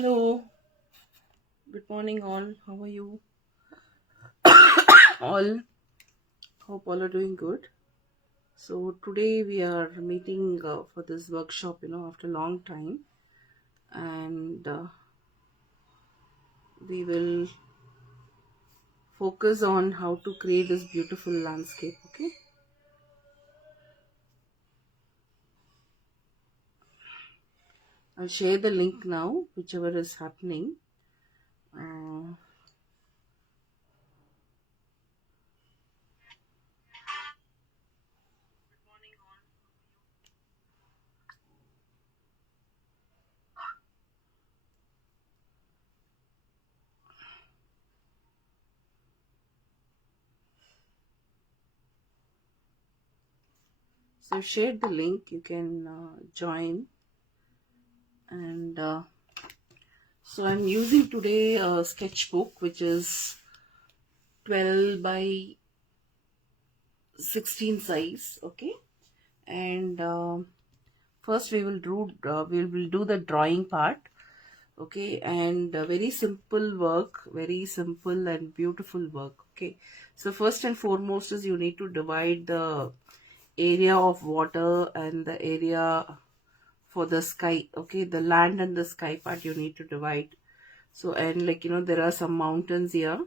Hello, good morning, all. How are you? All hope all are doing good. So today we are meeting for this workshop, after a long time, and we will focus on how to create this beautiful landscape. Okay, I'll share the link now, whichever is happening. Uh, so share the link. You can join, and so I'm using today a sketchbook which is 12 by 16 size. Okay, and first we will do the drawing part. Okay, and very simple work, very simple and beautiful work. Okay, so first and foremost is you need to divide the area of water and the area for the sky. Okay, the land and the sky part you need to divide. So, and there are some mountains here.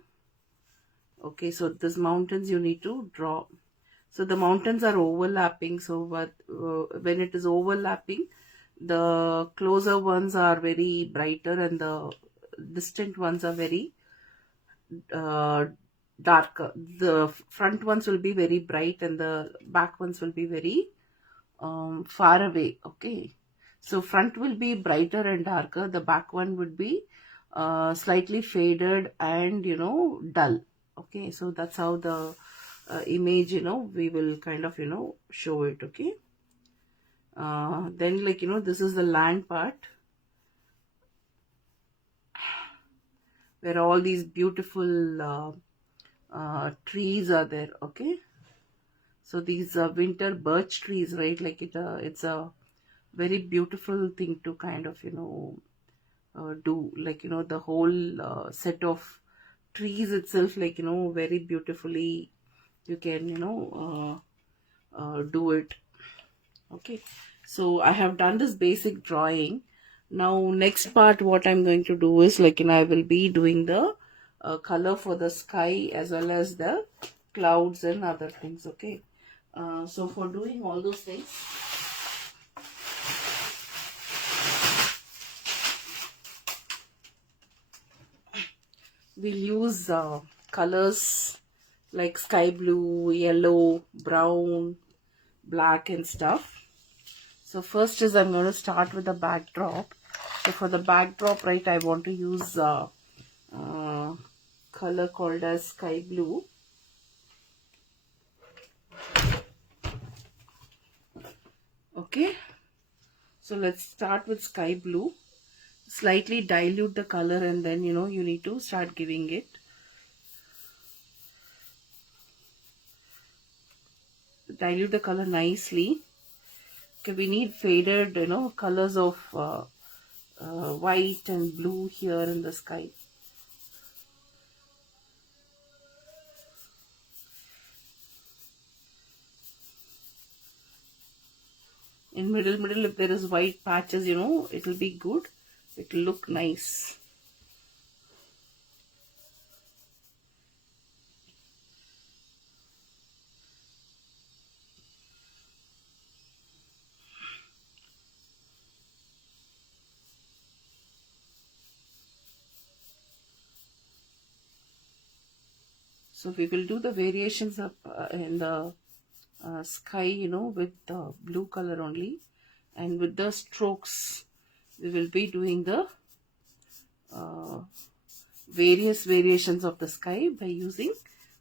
Okay, so these mountains you need to draw. So the mountains are overlapping. So when it is overlapping, the closer ones are very brighter and the distant ones are very uh, darker. The front ones will be very bright and the back ones will be very far away. Okay, so front will be brighter and darker. The back one would be slightly faded and dull. Okay, so that's how the image we will kind of show it. Okay, then this is the land part where all these beautiful trees are there. Okay, so these winter birch trees, right? It's a very beautiful thing to kind of do, the whole set of trees itself, very beautifully you can do it. Okay, so I have done this basic drawing. Now next part what I'm going to do is I will be doing the color for the sky as well as the clouds and other things. Okay, so for doing all those things, we'll use colors like sky blue, yellow, brown, black and stuff. So first is I'm going to start with the backdrop. So for the backdrop, right, I want to use uh, color called as sky blue. Okay, so let's start with sky blue. Slightly dilute the color and then you need to start giving it. Dilute the color nicely. Okay, we need faded colors of white and blue here in the sky. In middle if there is white patches, it will be good. It will look nice. So we will do the variations up in the sky, with the blue color only, and with the strokes we will be doing the uh, various variations of the sky by using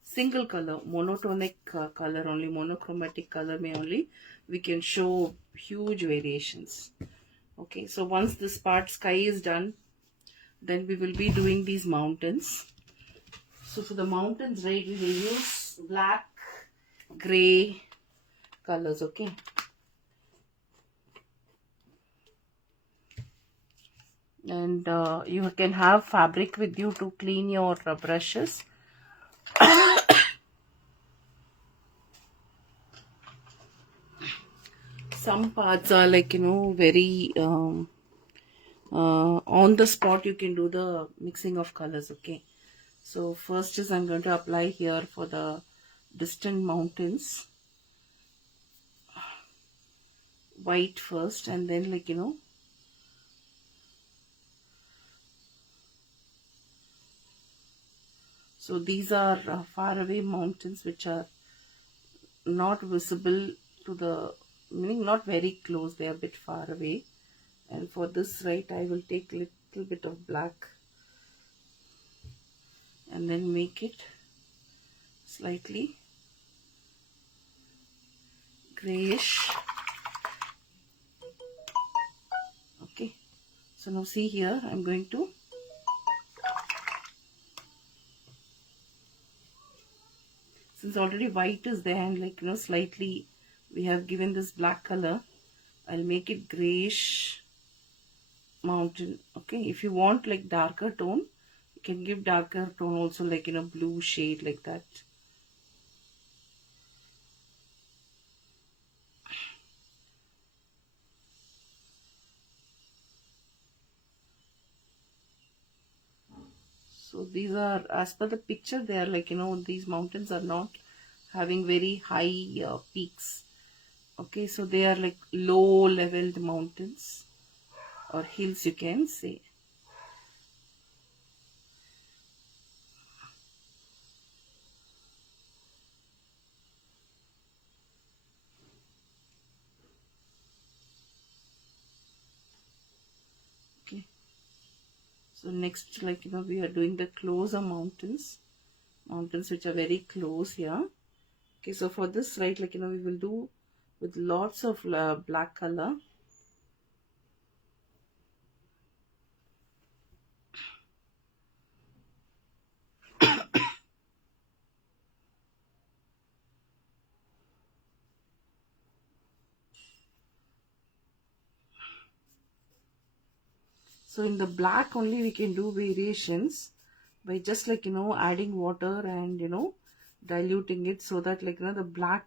single color, monotonic color only, monochromatic color may only we can show huge variations. Okay, so once this part sky is done, then we will be doing these mountains. So for the mountains, right, we will use black, gray colors. Okay, And you can have fabric with you to clean your brushes. Some parts are like, very on the spot. You can do the mixing of colors. Okay, so first is I'm going to apply here for the distant mountains white first, and then so these are far away mountains which are not visible to the, meaning not very close, they are a bit far away. And for this, right, I will take little bit of black and then make it slightly grayish. Okay, so now see here, I'm going to since already white is there and slightly we have given this black color, I'll make it grayish mountain. Okay, if you want like darker tone, you can give darker tone also, like blue shade like that. So these are, as per the picture, they are like these mountains are not having very high peaks. Okay, so they are like low leveled mountains or hills, you can say. Okay, so next, we are doing the closer mountains which are very close here. Okay, so for this, right, we will do with lots of black color. So in the black only we can do variations by just adding water and diluting it, so that the black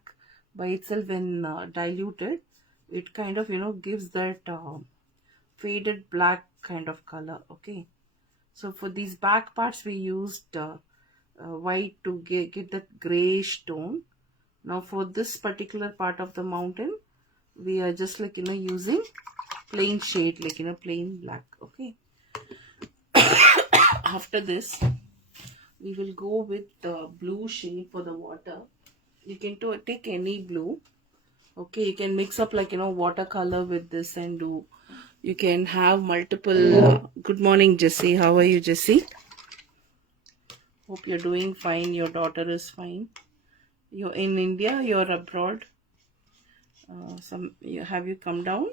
by itself, when diluted, it kind of gives that faded black kind of color. Okay, so for these back parts we used white to get that grayish tone. Now for this particular part of the mountain, we are just using plain shade, plain black. Okay, after this we will go with the blue shade for the water. You can take any blue. Okay, you can mix up watercolor with this and do. You can have multiple. Good morning, Jessie. How are you, Jessie? Hope you're doing fine. Your daughter is fine. You're in India. You're abroad. Have you come down?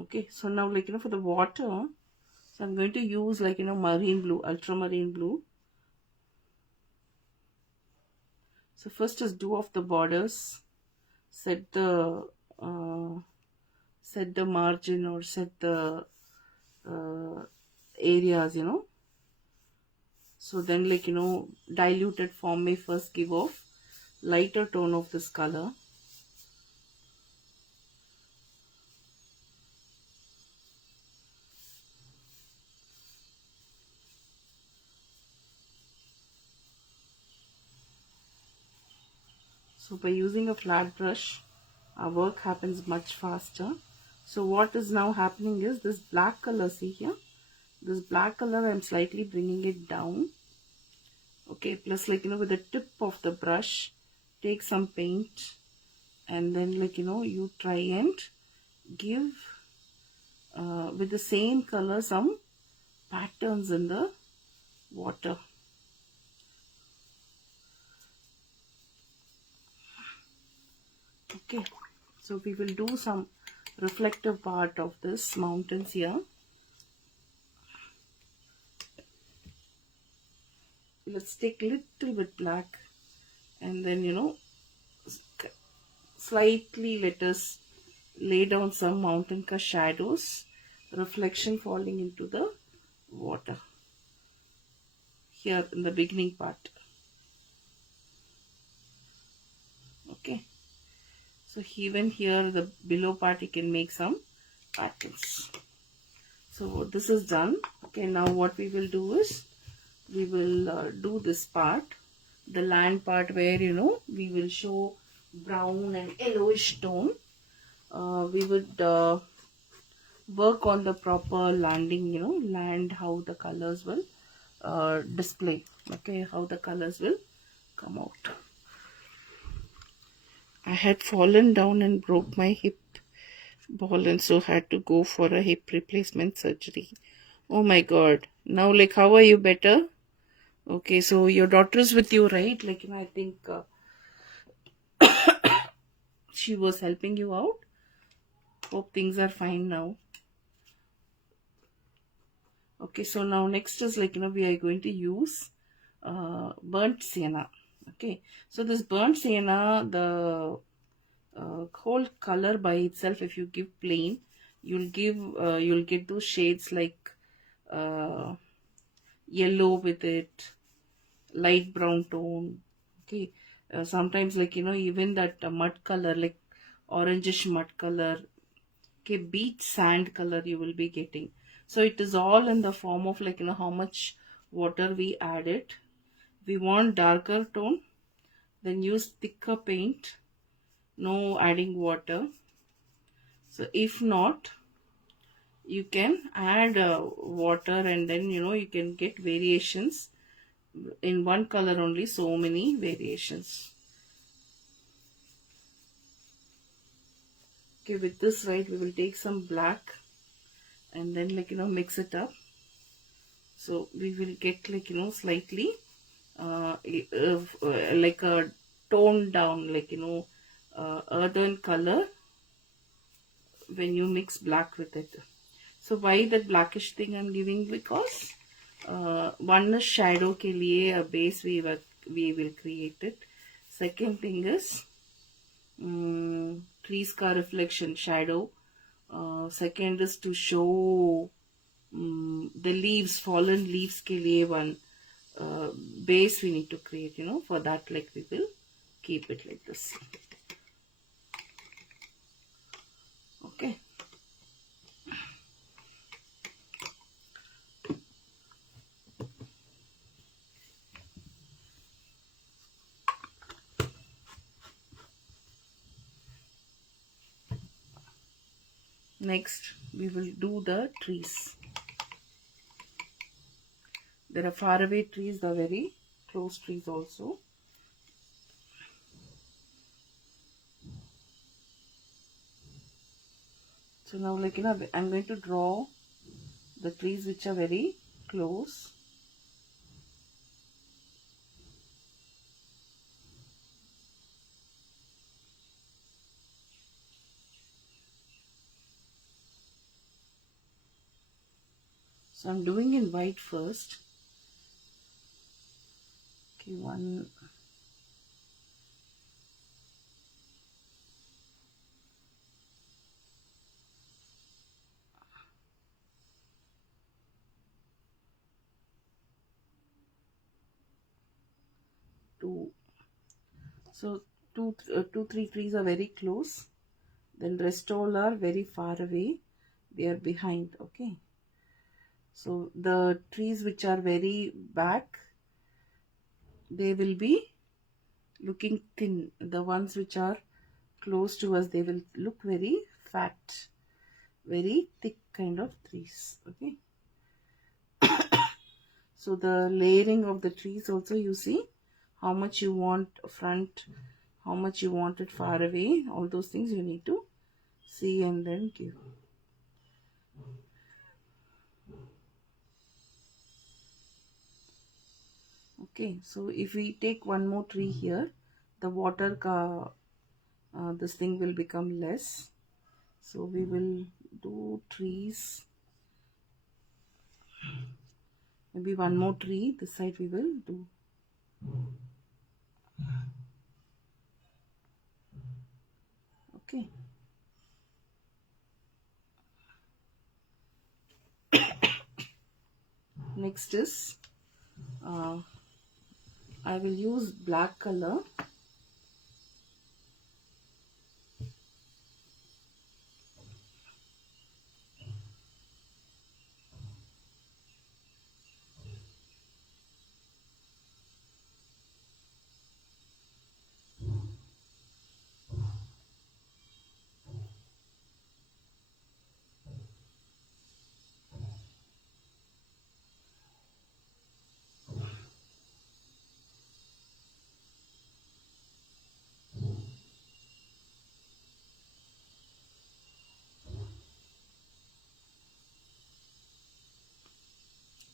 Okay, so now for the water, so I'm going to use marine blue, ultramarine blue. So first is do off the borders, set the margin or set the areas, so then diluted form may first give off lighter tone of this color. So by using a flat brush, our work happens much faster. So what is now happening is this black color, see here, this black color I'm slightly bringing it down. Okay, plus with the tip of the brush, take some paint and then you try and give with the same color some patterns in the water. Okay, so we will do some reflective part of this mountains here. Let's take little bit black and then slightly let us lay down some mountain ka shadows, reflection falling into the water here in the beginning part. Okay, so even here the below part you can make some patterns. So this is done. Okay, now what we will do is we will do this part, the land part, where we will show brown and yellowish tone. We would work on the proper landing, land, how the colors will display. Okay, how the colors will come out. I had fallen down and broke my hip ball, and so had to go for a hip replacement surgery. Oh my god. Now, like, how are you? Better? Okay, so your daughter is with you, right? Like, I think she was helping you out. Hope things are fine now. Okay, so now next is like, we are going to use burnt sienna. Okay, so this burnt sienna, the whole color by itself, if you give plain, you'll get those shades like uh, yellow with it, light brown tone. Okay, sometimes like even that mud color, like orangish mud color. Okay, beach sand color you will be getting. So it is all in the form of like how much water we added. We want darker tone, then use thicker paint, no adding water. So if not, you can add water, and then you can get variations in one color only, so many variations. Okay, with this, right, we will take some black and then like mix it up. So we will get like slightly like a toned down, like earthen color when you mix black with it. So why that blackish thing I'm giving? Because one is shadow ke liye a base we will create it. Second thing is trees ka reflection shadow. Second is to show the leaves, fallen leaves ke liye one base we need to create. For that, like, we will keep it like this. Okay. Next, we will do the trees. There are faraway trees, the very close trees also. So now, like, I'm going to draw the trees which are very close. So I'm doing in white first. Okay, 1, 2. So 2, 3 trees are very close. Then rest all are very far away. They are behind. Okay. So the trees which are very back, they will be looking thin. The ones which are close to us, they will look very fat, very thick kind of trees. Okay. So the layering of the trees also, you see how much you want front, how much you want it far away. All those things you need to see and then give. Okay, so if we take one more tree here, the water this thing will become less. So we will do trees. Maybe one more tree. This side we will do. Okay. Next is I will use black color.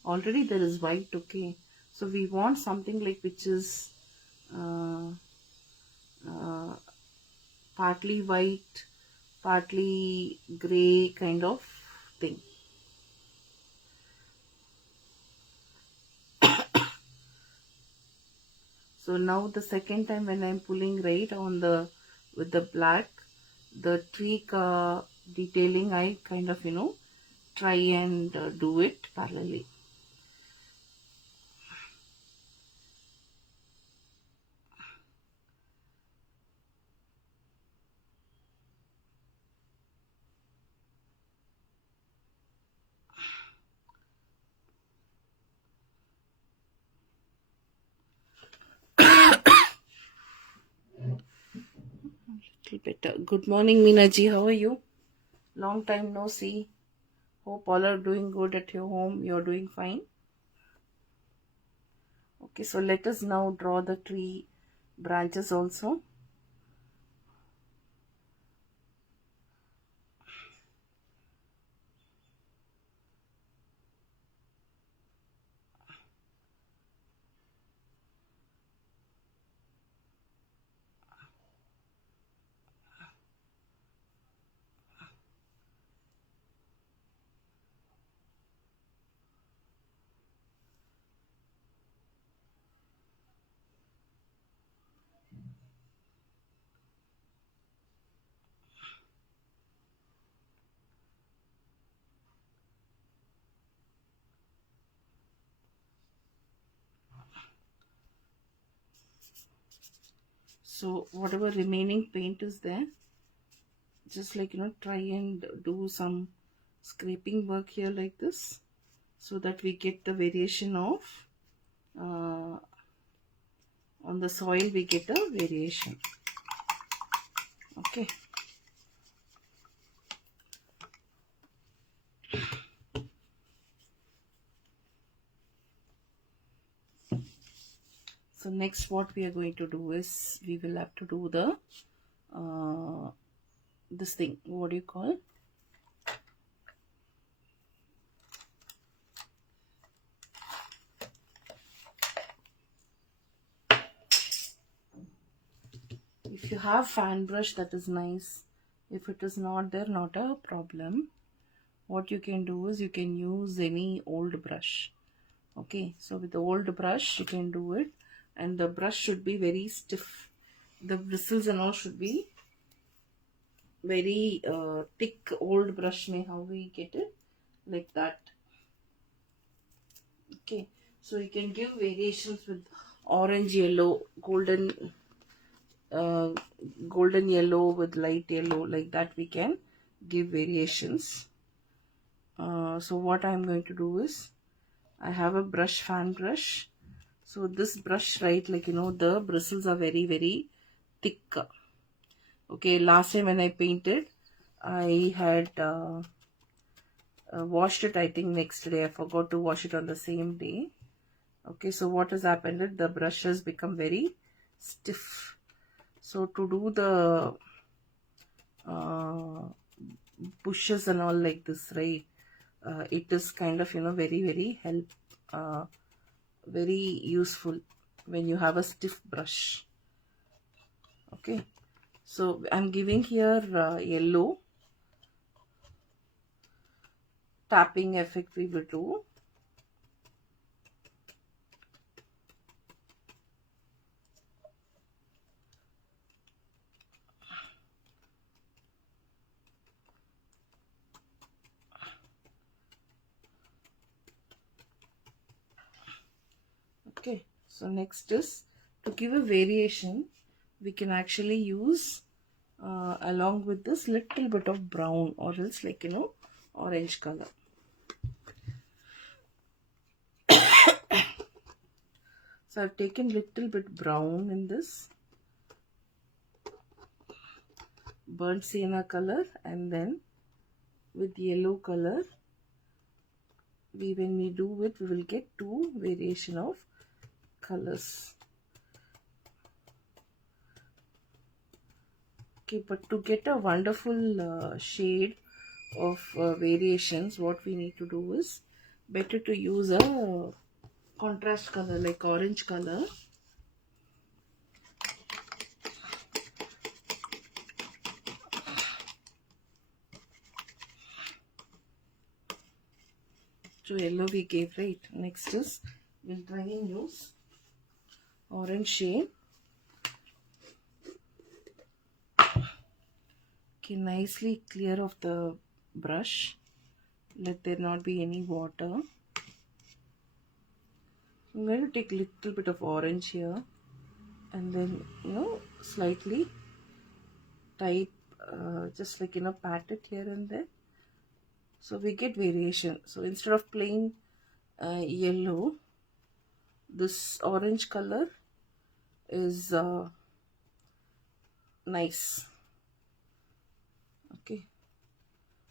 Already there is white, okay, so we want something like which is uh, uh, partly white, partly gray kind of thing. So now the second time when I'm pulling right on the with the black, the tree detailing, I kind of try and do it parallelly. Little better. Good morning, Minaji. How are you? Long time no see. Hope all are doing good at your home. You're doing fine. Okay, so let us now draw the tree branches also. So whatever remaining paint is there, just like try and do some scraping work here like this, so that we get the variation of on the soil, we get a variation. Okay, so next what we are going to do is we will have to do the this thing, what do you call, if you have fan brush, that is nice. If it is not there, not a problem. What you can do is you can use any old brush. Okay, so with the old brush you can do it, and the brush should be very stiff. The bristles and all should be very thick. Old brush may how we get it like that. Okay, so you can give variations with orange, yellow, uh, golden yellow with light yellow, like that we can give variations. So what I'm going to do is I have a brush, fan brush. So this brush, right, like the bristles are very very thick. Okay, last time when I painted, I had washed it, I think next day. I forgot to wash it on the same day. Okay, so what has happened is the brush has become very stiff. So to do the bushes and all like this, right, it is kind of very very very useful when you have a stiff brush. Okay, so I'm giving here yellow tapping effect we will do. Okay, so next is to give a variation, we can actually use along with this little bit of brown or else like orange color. So I've taken little bit brown in this burnt sienna color, and then with yellow color when we do it, we will get two variation of colors. Okay, but to get a wonderful shade of variations, what we need to do is better to use a contrast color like orange color. So yellow we gave, right? Next is we'll try and use orange shade. Okay, nicely clear off the brush. Let there not be any water. I'm going to take a little bit of orange here, and then slightly type just like pat it here and there, so we get variation. So instead of plain yellow, this orange color is nice. Okay,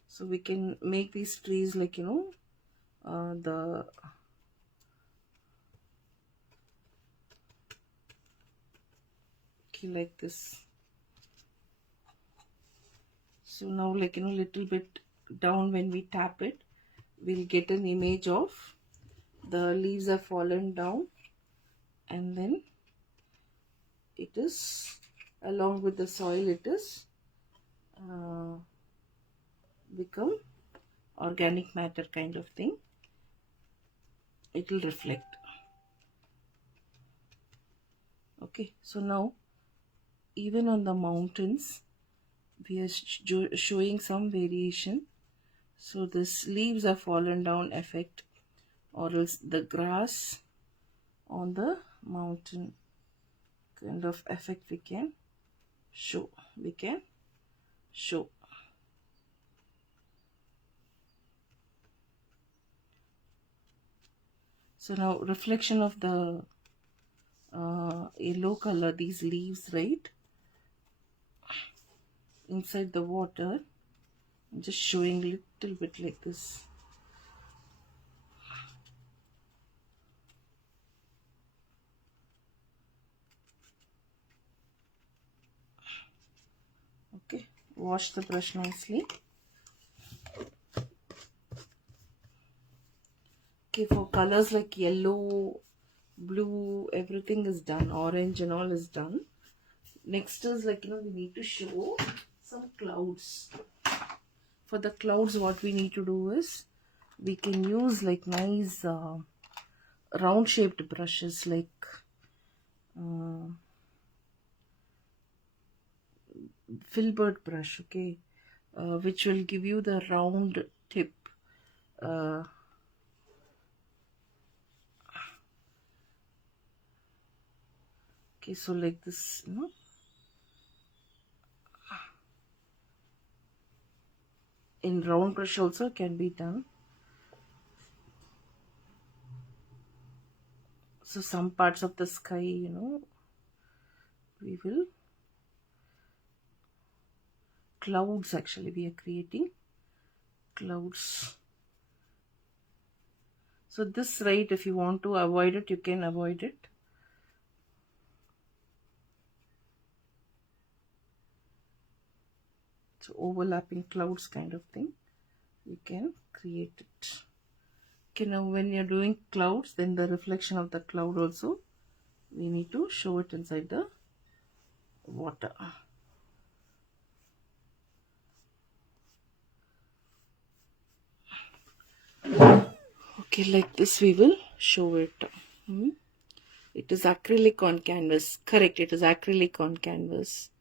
so we can make these trees like the like this. So now like little bit down, when we tap it, we'll get an image of the leaves are fallen down, and then it is along with the soil, it is become organic matter kind of thing. It will reflect. Okay, so now even on the mountains we are showing some variation. So this leaves are fallen down effect, or else the grass on the mountain kind of effect we can show. So now reflection of the yellow color, these leaves, right, inside the water. I'm just showing little bit like this. Okay, wash the brush nicely. Okay, for colors like yellow, blue, everything is done. Orange and all is done. Next is like we need to show some clouds. For the clouds, what we need to do is we can use like nice round shaped brushes like filbert brush, okay, which will give you the round tip. Okay, so like this, in round brush also can be done. So some parts of the sky, we will clouds, actually we are creating clouds. So this, right, if you want to avoid it, you can avoid it. So overlapping clouds kind of thing, you can create it. Okay, now when you're doing clouds, then the reflection of the cloud also, we need to show it inside the water. Okay, like this we will show it. It is acrylic on canvas. Correct, it is acrylic on canvas.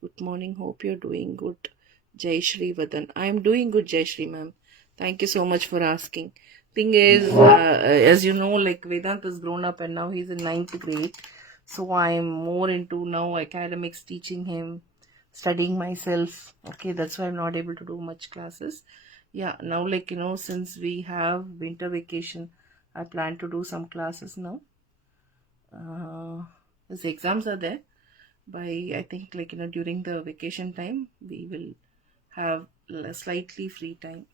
Good morning, hope you're doing good. Jai Shri Vadan. I am doing good, Jai Shri ma'am. Thank you so much for asking. Thing is, as you know, like Vedant has grown up and now he's in 9th grade. So I'm more into now academics, teaching him, studying myself. Okay, that's why I'm not able to do much classes. Yeah, now like, since we have winter vacation, I plan to do some classes now. His exams are there. By, I think, like, during the vacation time, we will have a slightly free time.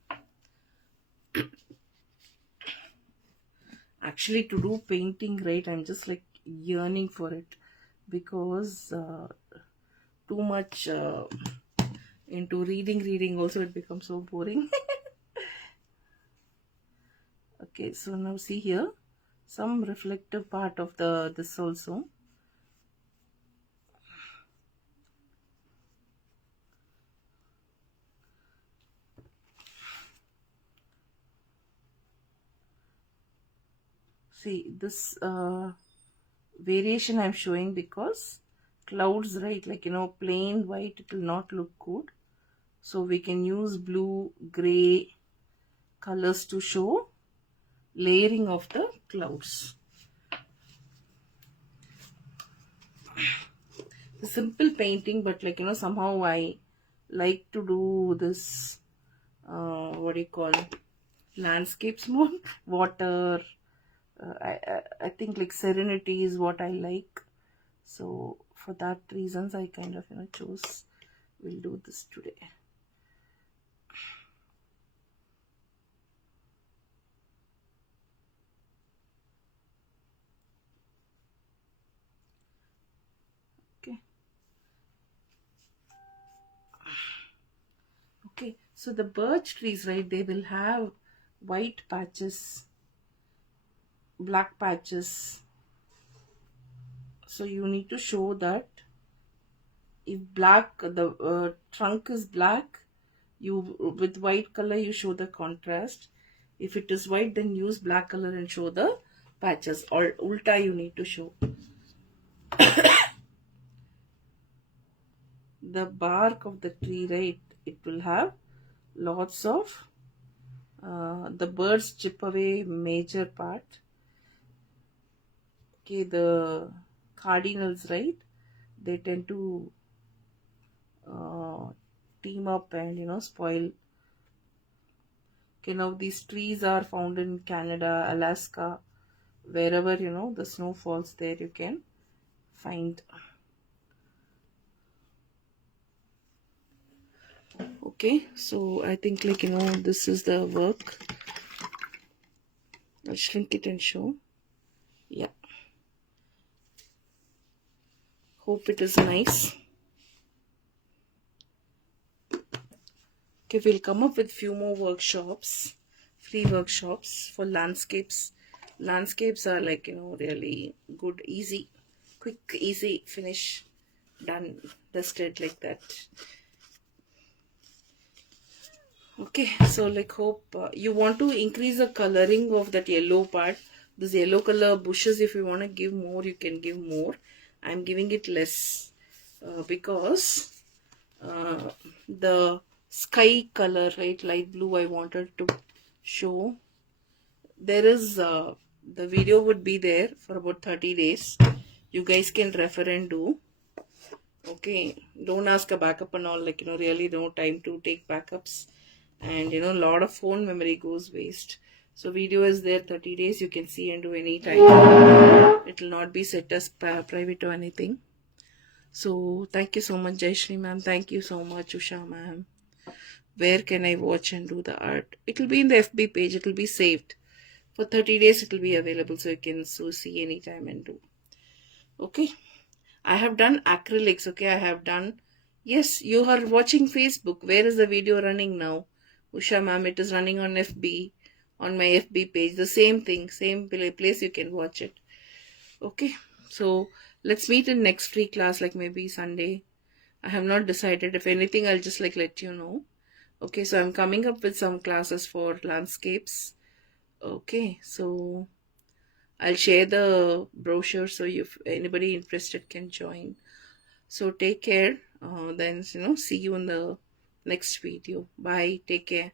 Actually, to do painting, right, I'm just like yearning for it, because too much into reading also, it becomes so boring. Okay, so now see here, some reflective part of this also. See this variation I'm showing, because clouds, right, like, plain white, it will not look good. So we can use blue, gray colors to show layering of the clouds. The simple painting, but like, somehow I like to do this, what do you call, landscapes more. Water, I think like serenity is what I like. So for that reasons, I kind of, chose, we'll do this today. Okay, so the birch trees, right, they will have white patches, black patches. So you need to show that if black, the trunk is black, you with white color you show the contrast. If it is white, then use black color and show the patches, or ulta you need to show. The bark of the tree, right, it will have lots of the birds chip away major part. Okay, the cardinals, right, they tend to team up and spoil. Okay, now these trees are found in Canada, Alaska, wherever the snow falls, there you can find. Okay, so I think like this is the work. I'll shrink it and show. Yeah, hope it is nice. Okay, we'll come up with few more workshops, free workshops for landscapes. Landscapes are like really good, easy, quick, easy finish, done, dusted, like that. Okay, so like hope you want to increase the coloring of that yellow part. This yellow color bushes, if you want to give more, you can give more. I'm giving it less because the sky color, right, light blue, I wanted to show. There is the video would be there for about 30 days. You guys can refer and do. Okay, don't ask a backup and all, like really no time to take backups, and a lot of phone memory goes waste. So video is there 30 days, you can see and do any time. It will not be set as private or anything. So thank you so much, Jayashree ma'am. Thank you so much, Usha ma'am. Where can I watch and do the art? It will be in the FB page. It will be saved for 30 days. It will be available, so you can see anytime and do. Okay, I have done acrylics. Okay, I have done. Yes, you are watching Facebook. Where is the video running now? Usha ma'am, it is running on FB, on my FB page. The same thing, same place you can watch it. Okay, so let's meet in next free class, like maybe Sunday. I have not decided. If anything, I'll just like let you know. Okay, so I'm coming up with some classes for landscapes. Okay, so I'll share the brochure, so if anybody interested can join. So take care. Then see you in the next video. Bye. Take care.